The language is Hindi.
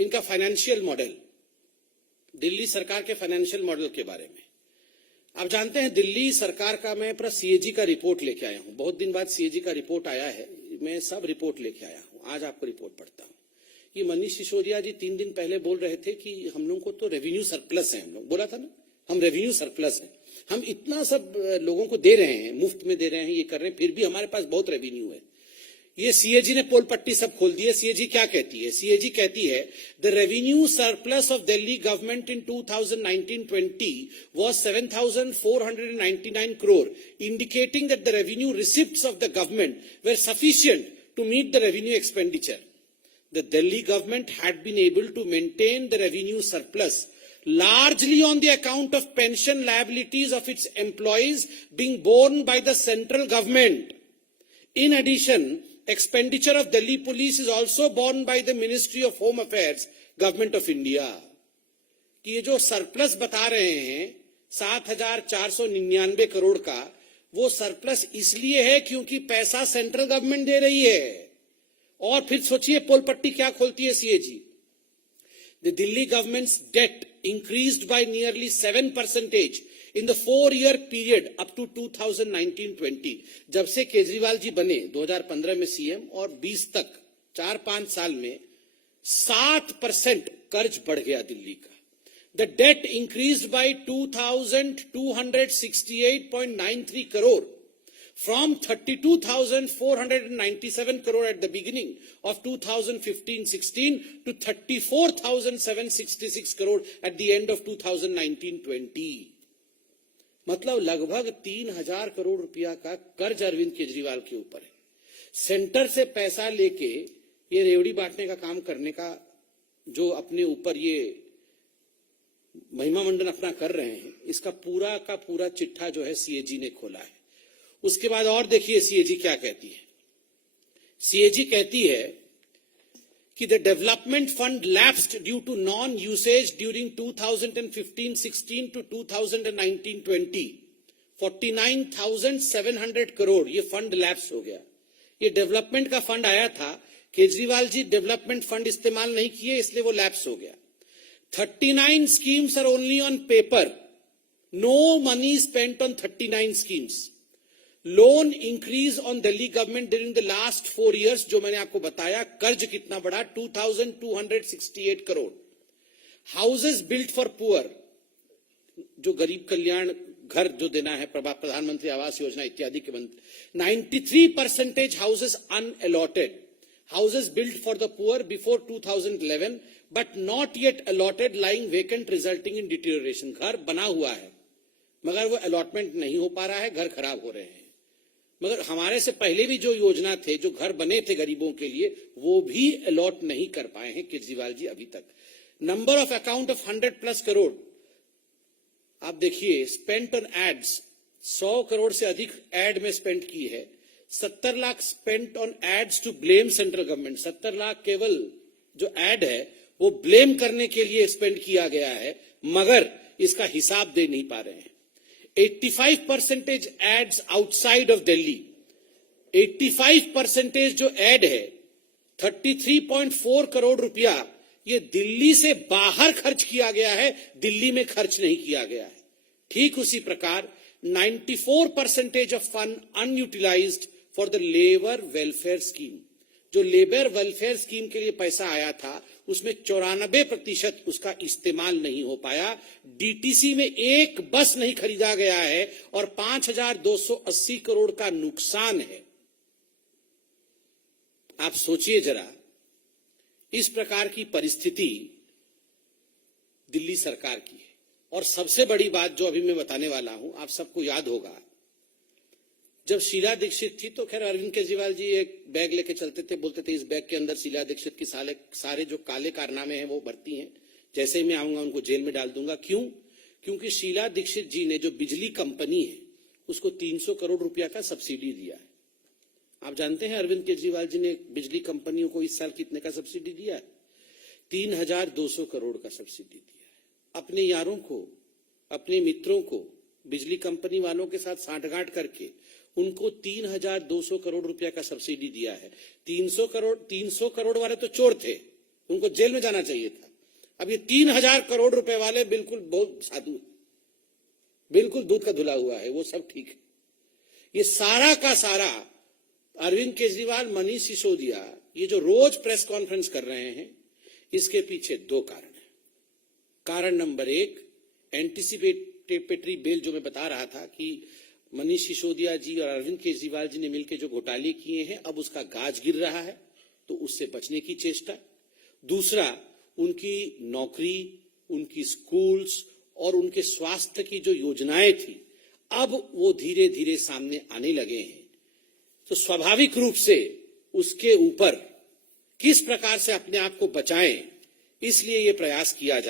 इनका फाइनेंशियल मॉडल, दिल्ली सरकार के फाइनेंशियल मॉडल के बारे में। आप जानते हैं दिल्ली सरकार का, मैं पूरा सीएजी का रिपोर्ट लेके आया हूं, बहुत दिन बाद सीएजी का रिपोर्ट आया है, मैं सब रिपोर्ट लेके आया हूं, आज आपको रिपोर्ट पढ़ता हूं। ये मनीष सिसोदिया जी 3 दिन पहले बोल रहे थे कि हम लोगों को तो रेवेन्यू सरप्लस है, हम लोग बोला था ना, हम रेवेन्यू सरप्लस है, हम इतना सब लोगों को दे रहे हैं, मुफ्त में दे रहे हैं, ये कर रहे हैं, फिर भी हमारे पास बहुत रेवेन्यू है। ये सीएजी ने पोल पट्टी सब खोल दी है। सीएजी क्या कहती है? सीएजी कहती है the revenue surplus of Delhi government in 2019-20 was 7,499 crore, indicating that the revenue receipts of the government were sufficient to meet the revenue expenditure. The Delhi government had been able to maintain the revenue surplus largely on the account of pension liabilities of its employees being borne by the central government. In addition, expenditure of Delhi police is also borne by the Ministry of Home Affairs, Government of India. कि ये जो सरप्लस बता रहे हैं 7,499 करोड़ का, वो सरप्लस इसलिए है क्योंकि पैसा सेंट्रल गवर्नमेंट दे रही है। और फिर सोचिए पोल पट्टी क्या खोलती है CAG. The Delhi government's debt increased by nearly 7% in the 4-year period up to 2019-20। जब से केजरीवाल जी बने 2015 में सीएम और 20 तक 4-5 साल में 7% कर्ज बढ़ गया दिल्ली का। The debt increased by 2,268.93 crore from 32,497 crore at the beginning of 2015-16 to 34,766 crore at the end of 2019-20। मतलब लगभग 3,000 करोड़ रुपया का कर्ज अरविंद केजरीवाल के ऊपर है। सेंटर से पैसा लेके ये रेवड़ी बांटने का काम करने का जो अपने ऊपर ये महिमा मंडन अपना कर रहे हैं, इसका पूरा का पूरा चिट्ठा जो है सीएजी ने खोला है। उसके बाद और देखिए सीएजी क्या कहती है। सीएजी कहती है कि the development fund lapsed due to non-usage during 2015-16 to 2019-20, 49,700 crore ये फंड लैप्स हो गया। ये डेवलपमेंट का फंड आया था, केजरीवाल जी डेवलपमेंट फंड इस्तेमाल नहीं किए इसलिए वो लैप्स हो गया। 39 schemes are only on paper, no money spent on 39 schemes. Loan increase on Delhi government during the last 4 years, जो मैंने आपको बताया। कर्ज कितना बढ़ा? 2,268 crore. Houses built for poor, जो गरीब कल्याण घर जो देना है, प्रधानमंत्री आवास योजना इत्यादि के बंद, 93% houses unallotted. Houses built for the poor before 2011 but not yet allotted lying vacant resulting in deterioration. घर बना हुआ है मगर वो अलॉटमेंट नहीं हो पा रहा है, घर खराब हो रहे हैं। मगर हमारे से पहले भी जो योजना थे, जो घर बने थे गरीबों के लिए, वो भी अलॉट नहीं कर पाए हैं केजरीवाल जी अभी तक। Number of account of 100+ crore आप देखिए। स्पेंट ऑन एड्स 100 करोड़ से अधिक एड में स्पेंड की है। 70 lakh spent on ads to blame central government. 70 lakh केवल जो एड है वो ब्लेम करने के लिए स्पेंड किया गया है, मगर इसका हिसाब दे नहीं पा रहे हैं। 85% एड्स आउटसाइड ऑफ दिल्ली। 85% जो एड है, 33.4 करोड़ रुपया ये दिल्ली से बाहर खर्च किया गया है, दिल्ली में खर्च नहीं किया गया है। ठीक उसी प्रकार 94% of fund unutilised for the labour welfare scheme. जो लेबर वेलफेयर स्कीम के लिए पैसा आया था उसमें 94% उसका इस्तेमाल नहीं हो पाया। डीटीसी में एक बस नहीं खरीदा गया है और 5,280 करोड़ का नुकसान है। आप सोचिए जरा, इस प्रकार की परिस्थिति दिल्ली सरकार की है। और सबसे बड़ी बात जो अभी मैं बताने वाला हूं, आप सबको याद होगा, जब शीला दीक्षित थी तो खैर अरविंद केजरीवाल जी एक बैग लेके चलते थे, बोलते थे इस बैग के अंदर शीला दीक्षित की सारे जो काले कारनामे हैं वो भर्ती हैं, जैसे ही मैं आऊंगा उनको जेल में डाल दूंगा। क्यों? क्योंकि शीला दीक्षित जी ने जो बिजली कंपनी है उसको 300 करोड़ रुपया का सब्सिडी दिया है। आप जानते हैं अरविंद केजरीवाल जी ने बिजली कंपनियों को इस साल कितने का सब्सिडी दिया है? 3,200 करोड़ का सब्सिडी दिया है। अपने यारों को, अपने मित्रों को, बिजली कंपनी वालों के साथ सांठगांठ करके उनको 3,200 करोड़ रुपया का सब्सिडी दिया है। 300 करोड़ वाले तो चोर थे, उनको जेल में जाना चाहिए था। अब ये 3,000 करोड़ रुपए वाले बिल्कुल बहुत साधु, बिल्कुल दूध का धुला हुआ है, वो सब ठीक है। ये सारा का सारा अरविंद केजरीवाल, मनीष सिसोदिया ये जो रोज प्रेस कॉन्फ्रेंस कर रहे हैं, इसके पीछे दो कारण है। कारण नंबर एक, एंटीसिपेटरी बेल जो मैं बता रहा था कि मनीष सिसोदिया जी और अरविंद केजरीवाल जी ने मिलकर जो घोटाले किए हैं, अब उसका गाज गिर रहा है, तो उससे बचने की चेष्टा। दूसरा, उनकी नौकरी, उनकी स्कूल्स और उनके स्वास्थ्य की जो योजनाएं थी, अब वो धीरे धीरे सामने आने लगे हैं, तो स्वाभाविक रूप से उसके ऊपर किस प्रकार से अपने आप को बचाएं, इसलिए ये प्रयास किया जा रहा है।